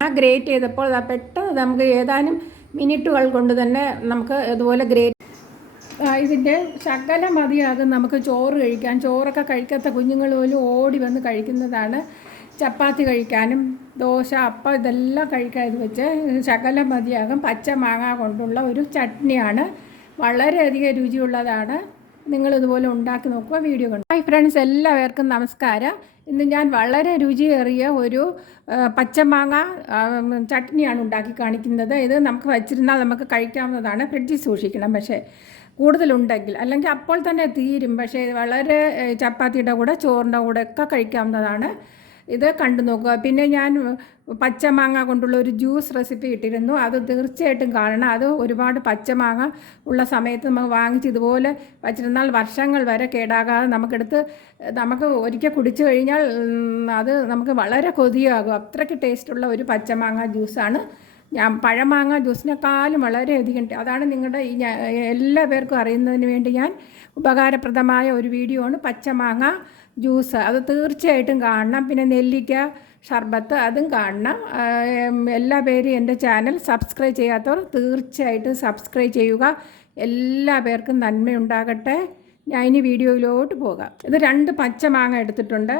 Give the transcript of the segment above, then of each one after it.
ആ ഗ്രേറ്റ് ചെയ്തപ്പോൾ പെട്ടെന്ന് നമുക്ക് ഏതാനും മിനിറ്റുകൾ കൊണ്ട് തന്നെ നമുക്ക് ഇതുപോലെ ഗ്രേറ്റ് ഇതിന്റെ ശകല മതിയാകും നമുക്ക് ചോറ് കഴിക്കാൻ. ചോറൊക്കെ കഴിക്കാത്ത കുഞ്ഞുങ്ങൾ പോലും ഓടി വന്ന് കഴിക്കുന്നതാണ് ചപ്പാത്തി കഴിക്കാനും ദോശ അപ്പം ഇതെല്ലാം കഴിക്കാൻ ഇത് വെച്ച് ശകല മതിയാകും. പച്ച മാങ്ങ കൊണ്ടുള്ള ഒരു ചട്നിയാണ്. വളരെയധികം രുചിയുള്ളതാണ്. നിങ്ങൾ ഇതുപോലെ ഉണ്ടാക്കി നോക്കുക വീഡിയോ കണ്ടു. ഹൈ ഫ്രണ്ട്സ് എല്ലാവർക്കും നമസ്കാരം. ഇന്ന് ഞാൻ വളരെ രുചിയേറിയ ഒരു പച്ചമാങ്ങ ചട്നിയാണ് ഉണ്ടാക്കി കാണിക്കുന്നത്. ഇത് നമുക്ക് വച്ചിരുന്നാൽ നമുക്ക് കഴിക്കാവുന്നതാണ്. ഫ്രിഡ്ജിൽ സൂക്ഷിക്കണം പക്ഷേ കൂടുതലുണ്ടെങ്കിൽ അല്ലെങ്കിൽ അപ്പോൾ തന്നെ തീരും. പക്ഷേ വളരെ ചപ്പാത്തിയുടെ കൂടെ ചോറിന്റെ കൂടെ ഒക്കെ കഴിക്കാവുന്നതാണ്. ഇത് കണ്ടു നോക്കുക. പിന്നെ ഞാൻ പച്ചമാങ്ങ കൊണ്ടുള്ള ഒരു ജ്യൂസ് റെസിപ്പി ഇട്ടിരുന്നു. അത് തീർച്ചയായിട്ടും കാണണം. അത് ഒരുപാട് പച്ചമാങ്ങ ഉള്ള സമയത്ത് നമുക്ക് വാങ്ങിച്ച് ഇതുപോലെ വച്ചിരുന്നാൽ വർഷങ്ങൾ വരെ കേടാകാതെ നമുക്കെടുത്ത് നമുക്ക് ഒരിക്കൽ കുടിച്ചു കഴിഞ്ഞാൽ അത് നമുക്ക് വളരെ കൊതിയാകും. അത്രയ്ക്ക് ടേസ്റ്റുള്ള ഒരു പച്ചമാങ്ങ ജ്യൂസാണ് ഞാൻ പഴമാങ്ങ ജ്യൂസിനെക്കാളും വളരെയധികം അതാണ് നിങ്ങളുടെ ഈ എല്ലാ പേർക്കും അറിയുന്നതിന് വേണ്ടി ഞാൻ ഉപകാരപ്രദമായ ഒരു വീഡിയോ ആണ്. പച്ചമാങ്ങ ജ്യൂസ്. അത് തീർച്ചയായിട്ടും കാണണം. പിന്നെ നെല്ലിക്ക ഷർബത്ത് അതും കാണണം. എല്ലാ പേരും എന്റെ ചാനൽ സബ്സ്ക്രൈബ് ചെയ്യാത്തവർ തീർച്ചയായിട്ടും സബ്സ്ക്രൈബ് ചെയ്യുക. എല്ലാ പേർക്കും നന്മയുണ്ടാകട്ടെ. ഞാൻ ഇനി വീഡിയോയിലോട്ട് പോകാം. ഇത് രണ്ട് പച്ചമാങ്ങ എടുത്തിട്ടുണ്ട്.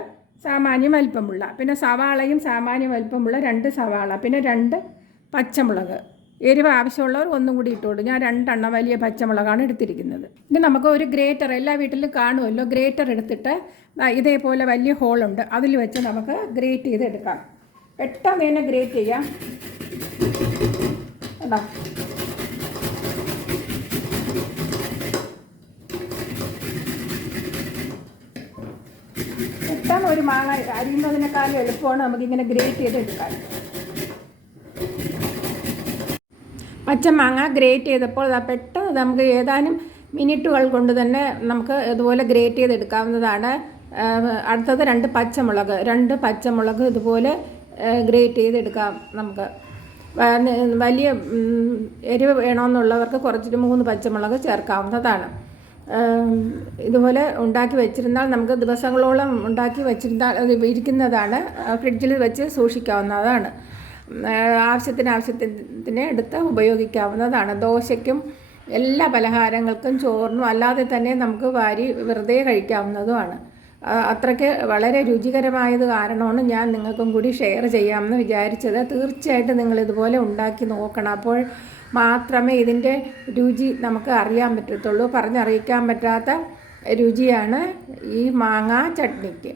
സാമാന്യം വലിപ്പമുള്ള പിന്നെ സവാളയും സാമാന്യം വലിപ്പമുള്ള രണ്ട് സവാള. പിന്നെ രണ്ട് പച്ചമുളക്. എരിവ് ആവശ്യമുള്ളവർ ഒന്നും കൂടി ഇട്ടോളൂ ഞാൻ രണ്ടെണ്ണം വലിയ പച്ചമുളകാണ് എടുത്തിരിക്കുന്നത്. ഇനി നമുക്ക് ഒരു ഗ്രേറ്റർ എല്ലാ വീട്ടിലും കാണുമല്ലോ ഗ്രേറ്റർ എടുത്തിട്ട് ഇതേപോലെ വലിയ ഹോളുണ്ട് അതിൽ വെച്ച് നമുക്ക് ഗ്രേറ്റ് ചെയ്ത് എടുക്കാം പെട്ടെന്ന് തന്നെ ഗ്രേറ്റ് ചെയ്യാം. കണ്ടോ? പെട്ടെന്ന് ഒരു മാങ്ങ അരിയുന്നതിനേക്കാളും എളുപ്പമാണ് നമുക്കിങ്ങനെ ഗ്രേറ്റ് ചെയ്ത് എടുക്കാൻ പച്ചമാങ്ങ ഗ്രേറ്റ് ചെയ്തപ്പോൾ പെട്ടെന്ന് നമുക്ക് ഏതാനും മിനിറ്റുകൾ കൊണ്ട് തന്നെ നമുക്ക് ഇതുപോലെ ഗ്രേറ്റ് ചെയ്തെടുക്കാവുന്നതാണ്. അടുത്തത് രണ്ട് പച്ചമുളക് രണ്ട് പച്ചമുളക് ഇതുപോലെ ഗ്രേറ്റ് ചെയ്തെടുക്കാം നമുക്ക്. വലിയ എരിവ് വേണമെന്നുള്ളവർക്ക് കുറച്ചിട്ട് മൂന്ന് പച്ചമുളക് ചേർക്കാവുന്നതാണ്. ഇതുപോലെ ഉണ്ടാക്കി വെച്ചിരുന്നാൽ നമുക്ക് ദിവസങ്ങളോളം ഉണ്ടാക്കി വെച്ചിരുന്നാൽ ഇരിക്കുന്നതാണ്. ഫ്രിഡ്ജിൽ വെച്ച് സൂക്ഷിക്കാവുന്നതാണ്. ആവശ്യത്തിന് ആവശ്യത്തിന് എടുത്ത് ഉപയോഗിക്കാവുന്നതാണ്. ദോശയ്ക്കും എല്ലാ പലഹാരങ്ങൾക്കും ചോറിനും അല്ലാതെ തന്നെ നമുക്ക് വാരി വെറുതെ കഴിക്കാവുന്നതുമാണ്. അത്രയ്ക്ക് വളരെ രുചികരമായത് കാരണമാണ് ഞാൻ നിങ്ങൾക്കും കൂടി ഷെയർ ചെയ്യാമെന്ന് വിചാരിച്ചത്. തീർച്ചയായിട്ടും നിങ്ങൾ ഇതുപോലെ ഉണ്ടാക്കി നോക്കണം. അപ്പോൾ മാത്രമേ ഇതിന്റെ രുചി നമുക്ക് അറിയാൻ പറ്റത്തുള്ളൂ. പറഞ്ഞറിയിക്കാൻ പറ്റാത്ത രുചിയാണ് ഈ മാങ്ങാ ചട്നിക്ക്.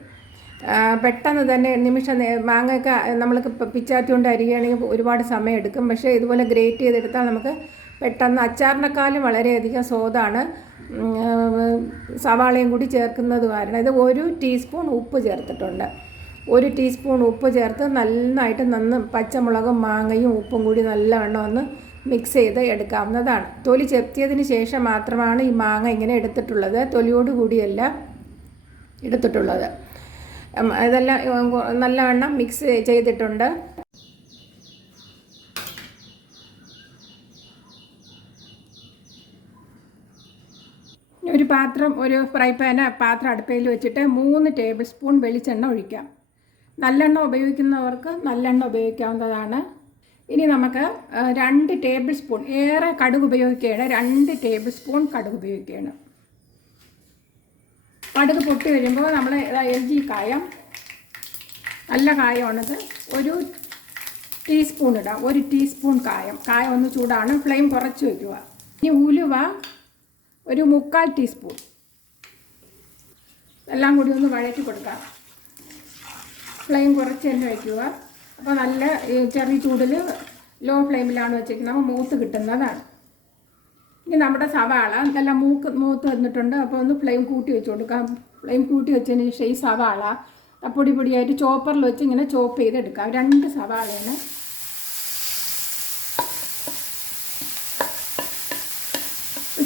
പെട്ടെന്ന് തന്നെ നിമിഷ മാങ്ങയൊക്കെ നമ്മൾക്ക് പിച്ചാറ്റി കൊണ്ട് അരിയുകയാണെങ്കിൽ ഒരുപാട് സമയം എടുക്കും. പക്ഷേ ഇതുപോലെ ഗ്രേറ്റ് ചെയ്തെടുത്താൽ നമുക്ക് പെട്ടെന്ന് അച്ചാറിനെക്കാളും വളരെയധികം സ്വാദാണ് സവാളയും കൂടി ചേർക്കുന്നത് കാരണം ഇത് ഒരു ടീസ്പൂൺ ഉപ്പ് ചേർത്തിട്ടുണ്ട്. ഒരു ടീസ്പൂൺ ഉപ്പ് ചേർത്ത് നന്നായിട്ട് നന്ന് പച്ചമുളകും മാങ്ങയും ഉപ്പും കൂടി നല്ലവണ്ണം ഒന്ന് മിക്സ് ചെയ്ത് എടുക്കാവുന്നതാണ്. തൊലി ചെത്തിയതിന് ശേഷം മാത്രമാണ് ഈ മാങ്ങ ഇങ്ങനെ എടുത്തിട്ടുള്ളത്. തൊലിയോട് കൂടിയല്ല എടുത്തിട്ടുള്ളത്. ഇതെല്ലാം നല്ലവണ്ണം മിക്സ് ചെയ്തിട്ടുണ്ട്. ഒരു പാത്രം ഒരു ഫ്രൈ പാന് പാത്രം അടുപ്പയിൽ വെച്ചിട്ട് മൂന്ന് ടേബിൾ സ്പൂൺ വെളിച്ചെണ്ണ ഒഴിക്കാം. നല്ലെണ്ണ ഉപയോഗിക്കുന്നവർക്ക് നല്ലെണ്ണ ഉപയോഗിക്കാവുന്നതാണ്. ഇനി നമുക്ക് രണ്ട് ടേബിൾ സ്പൂൺ ഏറെ കടുക് ഉപയോഗിക്കുകയാണ്. രണ്ട് ടേബിൾ സ്പൂൺ കടുക് ഉപയോഗിക്കുകയാണ്. കടുക് പൊട്ടി വരുമ്പോൾ നമ്മൾ ജി കായം നല്ല കായമാണത്. ഒരു ടീസ്പൂൺ ഇടാം. ഒരു ടീസ്പൂൺ കായം. കായം ഒന്ന് ചൂടാണ്. ഫ്ലെയിം കുറച്ച് വയ്ക്കുക. ഇനി ഉലുവ ഒരു മുക്കാൽ ടീസ്പൂൺ. എല്ലാം കൂടി ഒന്ന് വഴറ്റി കൊടുക്കാം. ഫ്ലെയിം കുറച്ച് തന്നെ വയ്ക്കുക. അപ്പോൾ നല്ല ചെറിയ ചൂടിൽ ലോ ഫ്ലെയിമിലാണ് വെച്ചിരിക്കുന്നത്. അപ്പോൾ മൂത്ത് കിട്ടുന്നതാണ്. ഇനി നമ്മുടെ സവാള നല്ല മൂക്ക് മൂത്ത് വന്നിട്ടുണ്ട്. അപ്പോൾ ഒന്ന് ഫ്ലെയിം കൂട്ടി വെച്ച് കൊടുക്കാം ഫ്ലെയിം കൂട്ടി വെച്ചതിന് ശേഷം ഈ സവാള പൊടി പൊടിയായിട്ട് ചോപ്പറിൽ വെച്ച് ഇങ്ങനെ ചോപ്പ് ചെയ്തെടുക്കാം. രണ്ട് സവാളയാണ്.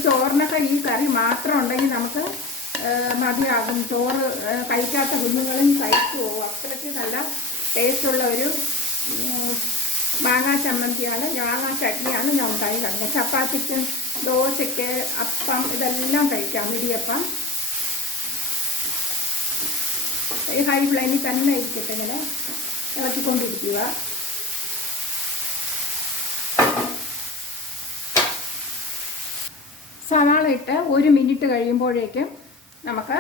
ചോറിനൊക്കെ ഈ കറി മാത്രം ഉണ്ടെങ്കിൽ നമുക്ക് മതിയാകും. ചോറ് കഴിക്കാത്ത കുഞ്ഞുങ്ങളും കഴിച്ചു പോകും. അത്രയ്ക്ക് നല്ല ടേസ്റ്റുള്ള ഒരു മാങ്ങാ ചമ്മന്തിയാണ് മാങ്ങാ ചട്നിയാണ് ഞാൻ ഉണ്ടാക്കി. കളഞ്ഞത് ചപ്പാത്തിക്ക് ദോശയ്ക്ക് അപ്പം ഇതെല്ലാം കഴിക്കാം ഇടിയപ്പം. ഈ ഹൈ ഫ്ലെയിമിൽ തന്നെ ഇരിക്കട്ടെ ഇങ്ങനെ ഇളക്കിക്കൊണ്ടിരിക്കുക. സവാള ഇട്ട് ഒരു മിനിറ്റ് കഴിയുമ്പോഴേക്കും നമുക്ക്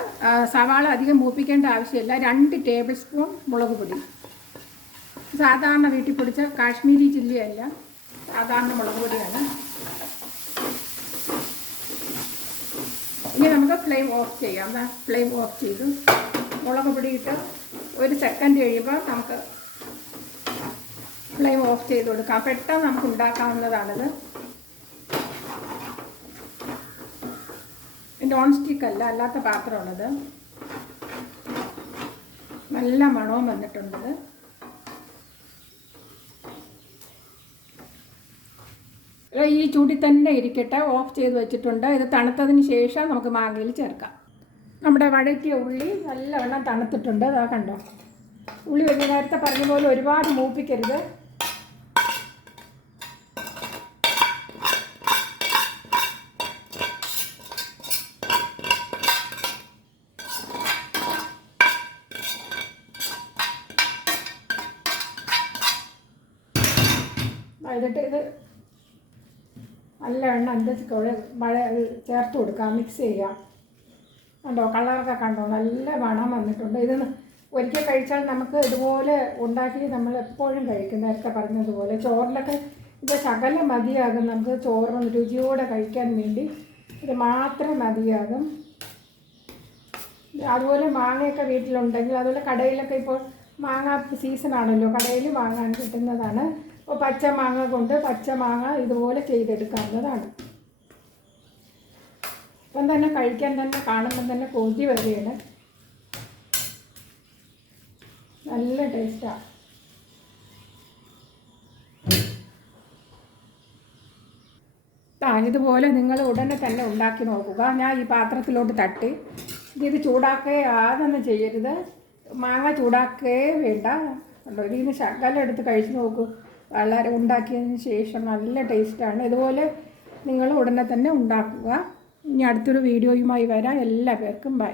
സവാള അധികം മൂപ്പിക്കേണ്ട ആവശ്യമില്ല. രണ്ട് ടേബിൾ സ്പൂൺ മുളക് പൊടി. സാധാരണ വീട്ടിൽ പൊടിച്ച കാശ്മീരി ചില്ലിയല്ല സാധാരണ മുളക് പൊടിയാണ്. ഫ്ലെയിം ഓഫ് ചെയ്യാം. ഫ്ലെയിം ഓഫ് ചെയ്ത്. മുളക് പൊടിയിട്ട് ഒരു സെക്കൻഡ് കഴിയുമ്പോൾ നമുക്ക് ഫ്ലെയിം ഓഫ് ചെയ്ത് കൊടുക്കാം. പെട്ടെന്ന് നമുക്ക് ഉണ്ടാക്കാവുന്നതാണിത്. നോൺ സ്റ്റിക്ക് അല്ല അല്ലാത്ത പാത്രമാണിത്. നല്ല മണവും വന്നിട്ടുണ്ടത് ഈ ചൂടി തന്നെ ഇരിക്കട്ടെ ഓഫ് ചെയ്ത് വെച്ചിട്ടുണ്ട്. ഇത് തണുത്തതിന് ശേഷം നമുക്ക് മാങ്ങയിൽ ചേർക്കാം. നമ്മുടെ വഴറ്റിയ ഉള്ളി നല്ലവണ്ണം തണുത്തിട്ടുണ്ട്. അതാ കണ്ടോ? ഉള്ളി ഒരു നേരത്തെ പറഞ്ഞ പോലെ ഒരുപാട് മൂപ്പിക്കരുത്. എന്നിട്ട് ഇത് നല്ല എണ്ണ എന്താ മഴ ചേർത്ത് കൊടുക്കുക മിക്സ് ചെയ്യുക കണ്ടോ? കളറൊക്കെ കണ്ടോ? നല്ല മണം വന്നിട്ടുണ്ട്. ഇത് ഒരിക്കൽ കഴിച്ചാൽ നമുക്ക് ഇതുപോലെ ഉണ്ടാക്കി നമ്മൾ എപ്പോഴും കഴിക്കും. നേരത്തെ പറഞ്ഞതുപോലെ ചോറിലൊക്കെ ഇത് ശകലം മതിയാകും. നമുക്ക് ചോറും രുചിയോടെ കഴിക്കാൻ വേണ്ടി ഇത് മാത്രം മതിയാകും. അതുപോലെ മാങ്ങയൊക്കെ വീട്ടിലുണ്ടെങ്കിൽ അതുപോലെ കടയിലൊക്കെ ഇപ്പോൾ മാങ്ങ സീസണാണല്ലോ കടയിൽ വാങ്ങാൻ കിട്ടുന്നതാണ്. അപ്പോൾ പച്ചമാങ്ങ കൊണ്ട് പച്ചമാങ്ങ ഇതുപോലെ ചെയ്തെടുക്കാവുന്നതാണ്. ഇപ്പം തന്നെ കഴിക്കാൻ തന്നെ കാണുമ്പം തന്നെ കൊതി വരികയാണ്. നല്ല ടേസ്റ്റാണ് ആ ഇതുപോലെ നിങ്ങൾ ഉടനെ തന്നെ ഉണ്ടാക്കി നോക്കുക. ഞാൻ ഈ പാത്രത്തിലോട്ട് തട്ടി. ഇത് ചൂടാക്കേ ചെയ്യരുത്. മാങ്ങ ചൂടാക്കേ വേണ്ട. കണ്ടോ? ഇതിന് ശകലം എടുത്ത് കഴിച്ച് നോക്കൂ. വളരെ ഉണ്ടാക്കിയതിന് ശേഷം നല്ല ടേസ്റ്റാണ്. ഇതുപോലെ നിങ്ങൾ ഉടനെ തന്നെ ഉണ്ടാക്കുക. ഇനി അടുത്തൊരു വീഡിയോയുമായി വരാം. എല്ലാ പേർക്കും ബൈ